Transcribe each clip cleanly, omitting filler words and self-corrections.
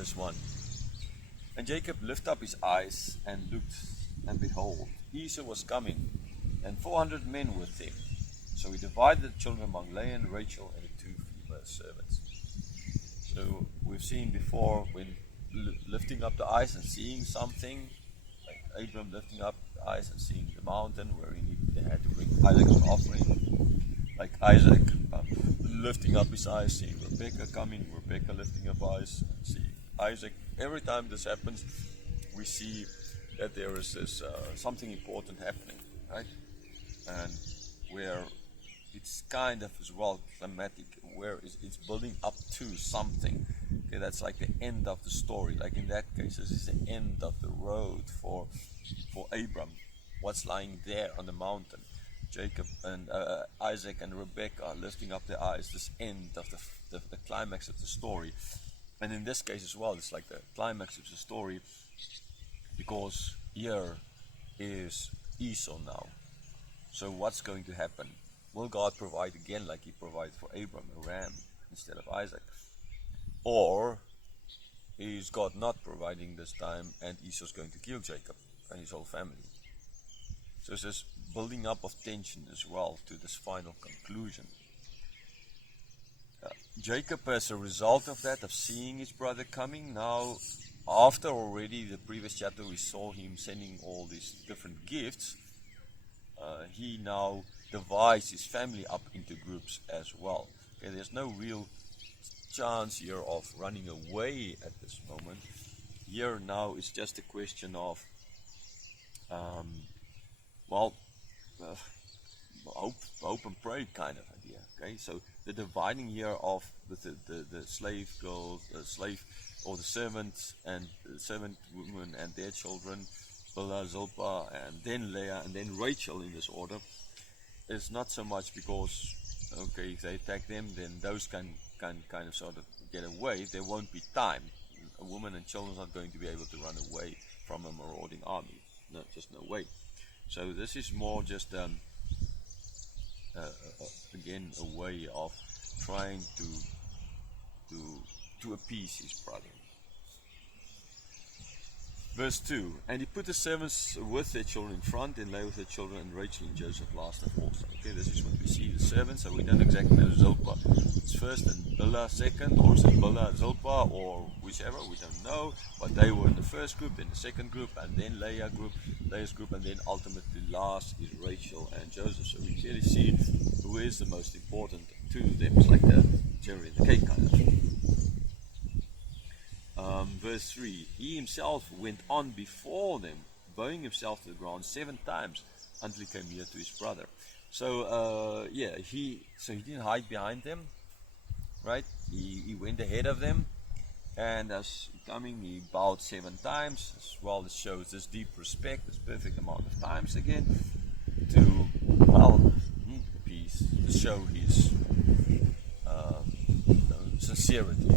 verse 1. And Jacob lifted up his eyes and looked, and behold, Esau was coming, and 400 men with him. So he divided the children among Leah and Rachel and the 2 female servants. So we've seen before, when lifting up the eyes and seeing something, like Abram lifting up the eyes and seeing the mountain where they had to bring Isaac's offering, like Isaac lifting up his eyes, seeing Rebecca coming, Rebecca lifting up eyes, seeing Isaac. Every time this happens, we see that there is this something important happening, right? And where it's kind of as well climatic, where it's building up to something. Okay, that's like the end of the story. Like in that case, this is the end of the road for Abram. What's lying there on the mountain? Jacob and Isaac and Rebecca are lifting up their eyes. This end of the climax of the story. And in this case as well, it's like the climax of the story, because here is Esau now. So what's going to happen? Will God provide again like he provided for Abram, a ram instead of Isaac? Or is God not providing this time and Esau's going to kill Jacob and his whole family? So it's this building up of tension as well to this final conclusion. Jacob, as a result of that, of seeing his brother coming, now after already the previous chapter we saw him sending all these different gifts, he now divides his family up into groups as well. Okay, there's no real chance here of running away at this moment. Here now it's just a question of hope and pray kind of idea. Okay, so the dividing here of the slave girls, the slave or the servants and the servant women and their children, Bilhah, Zilpah, and then Leah, and then Rachel in this order, is not so much because, okay, if they attack them, then those can kind of sort of get away. There won't be time. A woman and children are not going to be able to run away from a marauding army. No, just no way. So this is more just again a way of trying to appease his brother. Verse 2, and he put the servants with their children in front, and Leah with their children, and Rachel and Joseph last of all. Okay, this is what we see, the servants. So we don't exactly know Zilpah it's first and Bilhah second, or is it Bilhah, Zilpah, or whichever, we don't know. But they were in the first group, then the second group, and then Leah's group, and then ultimately last is Rachel and Joseph. So we clearly see who is the most important to them. It's like the cherry and the cake kind of thing. Verse 3, he himself went on before them, bowing himself to the ground 7 times until he came near to his brother. So he didn't hide behind them, right? He went ahead of them, and as coming, he bowed 7 times. As well, it shows this deep respect, this perfect amount of times again, to peace, to show his sincerity.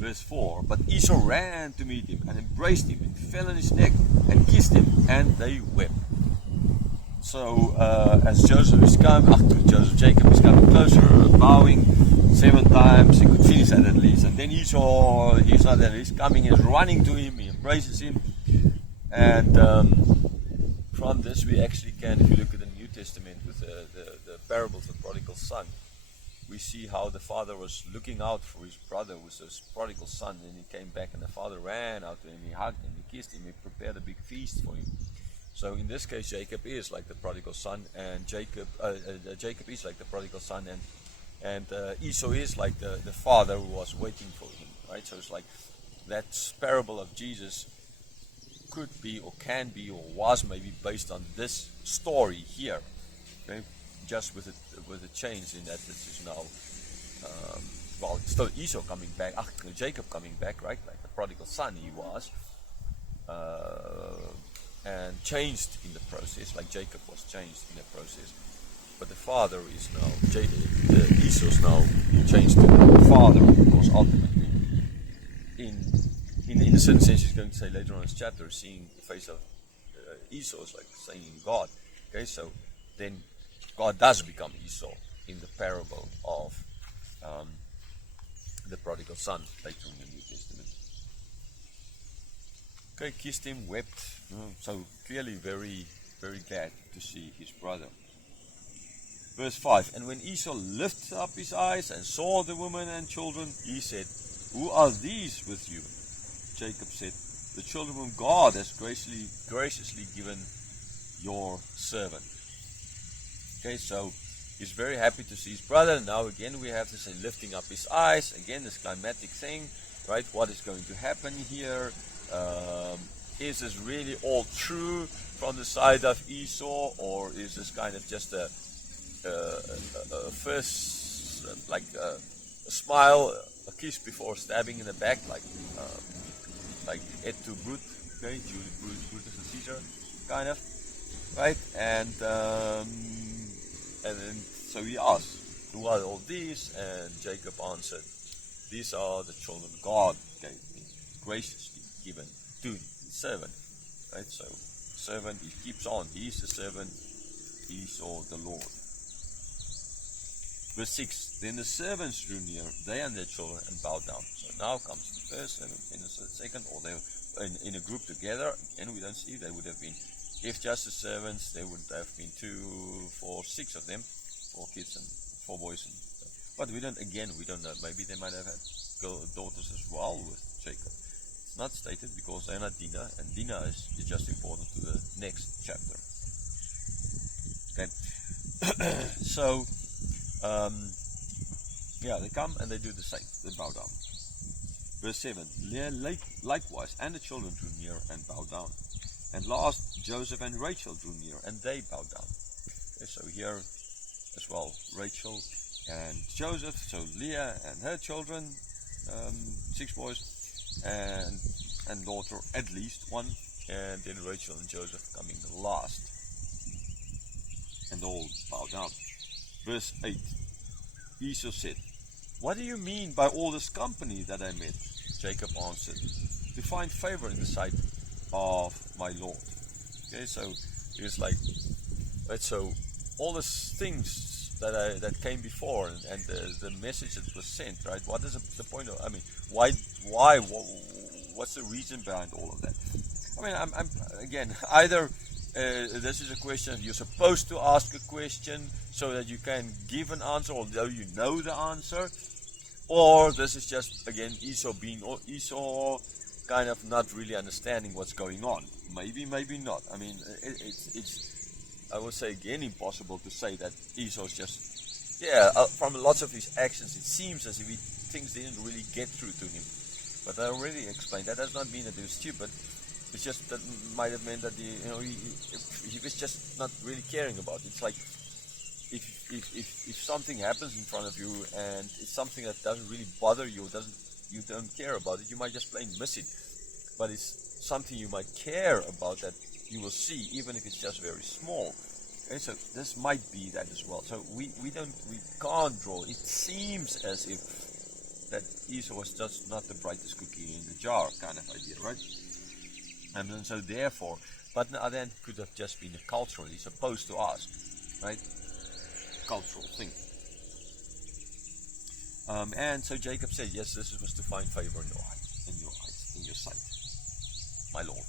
Verse 4, but Esau ran to meet him and embraced him and fell on his neck and kissed him, and they wept. So as Jacob is coming closer, bowing 7 times, he could finish that at least. And then Esau, he's not there, he's coming, he's running to him, he embraces him. And from this we actually can, if you look at the New Testament with the parables of the prodigal son, we see how the father was looking out for his brother with his prodigal son, and he came back and the father ran out to him, he hugged him, he kissed him, he prepared a big feast for him. So in this case, Jacob is like the prodigal son, and Jacob is like the prodigal son, and Esau is like the father who was waiting for him, right? So it's like that parable of Jesus could be or can be or was maybe based on this story here, okay? Just with a change in that this is now, it's still Esau coming back, Jacob coming back, right? Like the prodigal son he was, and changed in the process, like Jacob was changed in the process. But the father is now, Esau's now changed to the father, because ultimately, in a certain sense, he's going to say later on in this chapter, seeing the face of Esau is like saying God. Okay, so then God does become Esau in the parable of the prodigal son later in the New Testament. Okay, kissed him, wept. So clearly very, very glad to see his brother. Verse 5, and when Esau lifted up his eyes and saw the women and children, he said, who are these with you? Jacob said, the children whom God has graciously given your servant. Okay, so he's very happy to see his brother. Now again we have to say lifting up his eyes. Again, this climatic thing, right? What is going to happen here? Is this really all true from the side of Esau, or is this kind of just a first, like a smile, a kiss before stabbing in the back, like et tu Brut, okay, Brutus and Caesar, kind of, right? And then so he asked, who are all these? And Jacob answered, these are the children God gave me, graciously given to the servant, right? So servant, he keeps on, he's the servant, Esau the Lord. Verse 6, then the servants drew near, they and their children, and bowed down. So now comes the first servant, and the second, or they were in a group together. Again, we don't see, they would have been, if just the servants, there would have been 2, 4, 6 of them, 4 kids and 4 boys. But we don't know, maybe they might have had daughters as well with Jacob. It's not stated because they're not Dinah, and Dinah is just important to the next chapter. Okay, so, they come and they do the same. They bow down. Verse 7. Leah likewise and the children drew near and bowed down. And last, Joseph and Rachel drew near and they bowed down. Okay, so here as well, Rachel and Joseph. So Leah and her children, 6 boys, and daughter at least 1. And then Rachel and Joseph coming last. And all bow down. Verse 8. Esau said, what do you mean by all this company that I met? Jacob answered, to find favor in the sight of my Lord. Okay, so it's like, right, so all these things that came before and the message that was sent, right? What is the point of, why, what's the reason behind all of that? I'm again, either this is a question you're supposed to ask a question so that you can give an answer, although you know the answer, or this is just again Esau kind of not really understanding what's going on. Maybe not. It's I would say again impossible to say that Esau's just from lots of his actions it seems as if things didn't really get through to him. But I already explained that does not mean that he was stupid. It's just that might have meant that he was just not really caring about it. It's like if something happens in front of you and it's something that doesn't really bother you, you don't care about it, you might just plain miss it. But it's something you might care about that you will see, even if it's just very small. Okay, so this might be that as well. So we can't draw. It seems as if that Esau was just not the brightest cookie in the jar kind of idea, right? And then so therefore, but then could have just been a culturally supposed to ask, right? Cultural thing. And so Jacob said, yes, this was to find favor in your eyes, in your sight, my Lord.